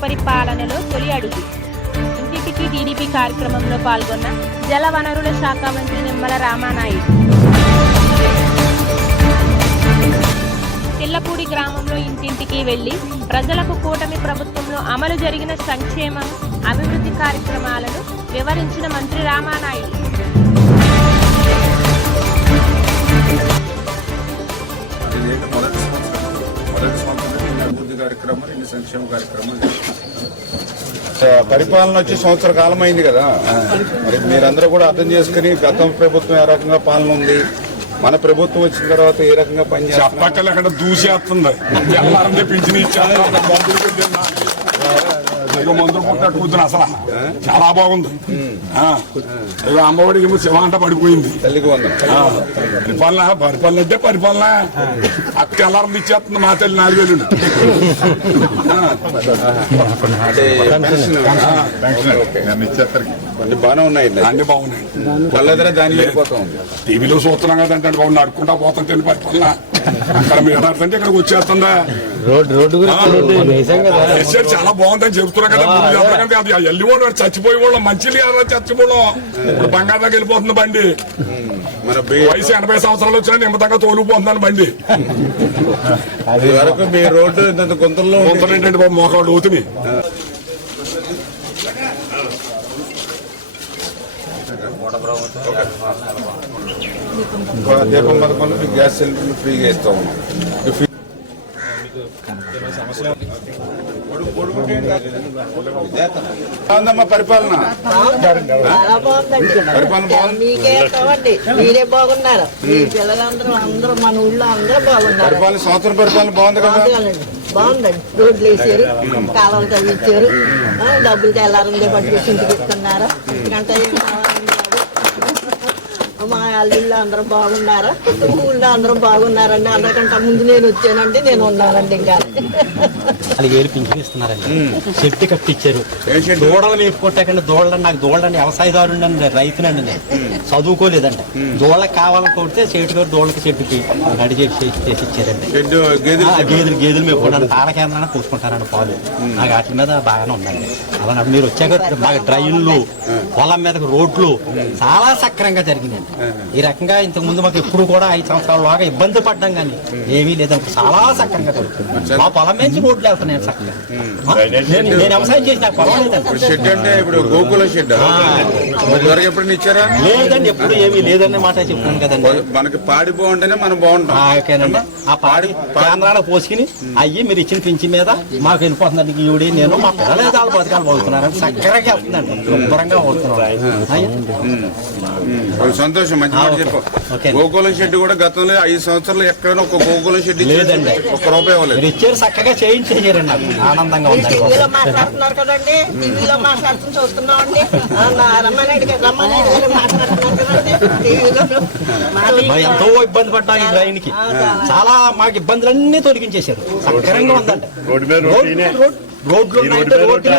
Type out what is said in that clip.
సుపరిపాలనలో తొలి అడుగు. ఇంటింటికి టీడీపీ కార్యక్రమంలో పాల్గొన్న జలవనరుల శాఖ మంత్రి నిమ్మల రామానాయుడు. తిల్లపూడి గ్రామంలో ఇంటింటికి వెళ్లి ప్రజలకు కూటమి ప్రభుత్వంలో అమలు జరిగిన సంక్షేమం, అభివృద్ధి కార్యక్రమాలను వివరించిన మంత్రి రామానాయుడు. పరిపాలన వచ్చి సంవత్సర కాలం అయింది కదా, మరి మీరందరూ కూడా అర్థం చేసుకుని గతం ప్రభుత్వం ఏ రకంగా పాలన ఉంది, మన ప్రభుత్వం వచ్చిన తర్వాత ఏ రకంగా పనిచేస్తుంది అక్కడ దూసేస్తుంది. ఎల్లారంటే పింఛన్ ఇచ్చారు, మందులు పుట్టినట్టు కూర్చుని అసలు చాలా బాగుంది. అమ్మఒడికి శివంట పడిపోయింది. పరిపాలన అంటే పరిపాలన అక్క ఎల్లారం ఇచ్చేస్తుంది. మా తల్లి 4000 బాగానే ఉన్నాయి, అన్ని బాగున్నాయి. టీవీలో చూస్తున్నాం కదంటే బాగుంది. నడుకుంటా పోతుంటే పరిపాలన అక్కడ మీరు అంటే ఇక్కడికి వచ్చేస్తుందా. చాలా బాగుందని చెబుతున్నా కదా. అది వెళ్ళిపోవడం చచ్చిపోయే వాళ్ళం, మంచి చచ్చిపోవడం. ఇప్పుడు బంగారు దాకా వెళ్ళిపోతుంది బండి. వయసు 80 సంవత్సరాలు వచ్చినా నిమ్మతంగా తోలిపోతున్నాను బండి. అది వరకు మీ రోడ్డు గుంతల్లో ఏంటంటే బాబు మోకాళ్ళు అవుతుంది. దీపం పథకంలో మీకు గ్యాస్ సిలిండర్లు ఫ్రీగా ఇస్తా ఉన్నాం. పరిపాలన మీరే బాగున్నారు, మీ పిల్లలందరూ అందరూ మన ఊళ్ళో అందరూ బాగున్నారు. పరిపాలన సంవత్సరం పరిపాలన బాగుంది కదా. బాగుందండి. రోడ్లు వేసారు, కాలువలు తవ్వించారు, డబ్బులు తెల్లారందే పట్టుకొచ్చి ఇంటికి ఇస్తున్నారు. అంటే మా అల్లుళ్ళు అందరూ బాగున్నారా, ఊళ్ళో అందరూ బాగున్నారండి. అందరికంటే ముందు నేను వచ్చానండి, నేను ఉన్నానండి. ఇంకా 4,000 పింఛన్ ఇస్తున్నారండి. చెట్టు కట్టించారు. దూడలు మేపుకొట్టాకండి. దూడలండి, నాకు దూడలండి, వ్యవసాయదారుండి అండి, రైతునండి. నేను చదువుకోలేదండి. దూడలకు కావాలని కొడితే చెట్టు గారు దూడలకి చెట్టుకి రెడీ చేసి ఇచ్చారండి. గేదెలు మేపుకుంటాను, తాళ కేంద్రాన్ని పూసుకుంటారండి పాలు. నాకు వాటి మీద బాగానే ఉందండి. అలా మీరు వచ్చాక బాగా డ్రైన్లు, పొలం మీదకి రోడ్లు చాలా సక్రంగా జరిగిందండి. ఈ రకంగా ఇంతకు ముందు మాకు ఎప్పుడు కూడా 5 సంవత్సరాల లాగా ఇబ్బంది పడ్డాం కానీ ఏమీ లేదండి. చాలా సక్రంగా జరుగుతుంది. మా పొలం నుంచి రోడ్లు వెళ్తున్నాయి చక్కగా. నేను వ్యవసాయం చేసి నాకు పొలం లేదండి. షెడ్ అంటే ఇప్పుడు గోకుల షెడ్ ఎప్పుడైనా ఇచ్చారా? లేదండి, ఎప్పుడు ఏమీ లేదనే మాట చెప్తున్నాను కదండి. మనకి పాడి బాగుంటేనే మనం బాగుంటాం. ఓకేనండి. ఆ పాడి కేంద్రాలు పోసుకుని అయ్యి మీరు ఇచ్చిన పింఛన్ మీద మాకు వెళ్ళిపోతుందండి. ఈవిడి నేను మా పిల్లలు వాళ్ళ బతకాలు పోతున్నాను. చక్కగా వెళ్తుందండి, శుభ్రంగా పోతున్నాను. సంతోషం, మంచి మాట చెప్పు. గోకులం షెడ్ కూడా గతంలో 5 సంవత్సరాలు ఎక్కడైనా ఒక గోకులం షెడ్ లేదండి, ₹1 ఇచ్చారు. చక్కగా చేయించేయండి. నాకు ఆనందంగా ఉంది. టీవీలో మాట్లాడుతున్నారు కదండి, టీవీలో మాట్లాడుతూ చూస్తున్నామండి. ఎంతో ఇబ్బంది పడ్డా ఈ డ్రైన్ కి. చాలా మాకు ఇబ్బందులన్నీ తొలగించేశారు. సక్రంగా ఉందండి. రోడ్లు